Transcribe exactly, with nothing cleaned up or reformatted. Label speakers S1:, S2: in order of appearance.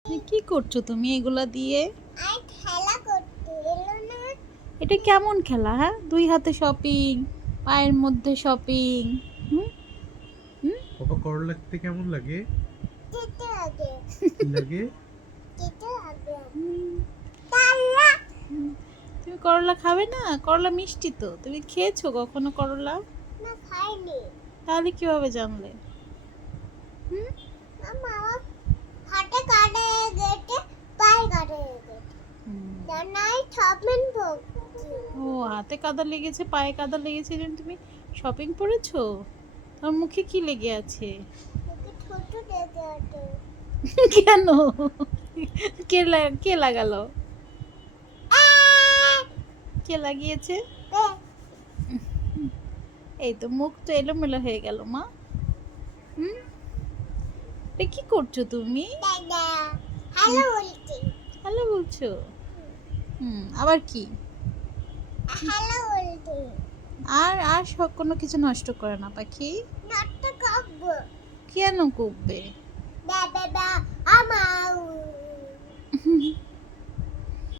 S1: এ কি করছো তুমি এগুলা দিয়ে?
S2: আর খেলা করতে এলো না।
S1: এটা কেমন খেলা? হ্যাঁ, দুই হাতে শপিং, পায়ের মধ্যে শপিং। হুম হুম
S3: বাবা, করলা খেতে কেমন লাগে?
S2: যেতে হবে
S3: কি লাগে?
S2: যেতে হবে
S1: হুম,
S2: তারা
S1: হুম। তুমি করলা খাবে না? করলা মিষ্টি তো। তুমি খেয়েছো কখনো করলা?
S2: না খাইনি।
S1: তাহলে কিভাবে জানলে? হুম
S2: মা হাতে কাটে গেটে পায়ে কাটে গেটে
S1: হুম।
S2: জানাই ছপিন ভোগছি।
S1: ও, হাতে কাদা লেগেছে, পায়ে কাদা লেগেছে, এই জন্য তুমি শপিং করেছো? তোমার মুখে কি লেগে আছে?
S2: ওকে ছোট দেখে আছে।
S1: কেন? কে লা- কে লাগালো? কে লাগিয়েছে? এই তো মুখ তো এলোমেলো হয়ে গেল মা। হুম এটা কি করছো তুমি?
S2: দাদা হ্যালো বলছি।
S1: হ্যালো বলছো? হুম আবার কি?
S2: হ্যালো বলছি।
S1: আর আর সব কোনো কিছু নষ্ট করে না পাখি।
S2: নাট্য কাব্য
S1: কেন করবে?
S2: দাদা দা আমার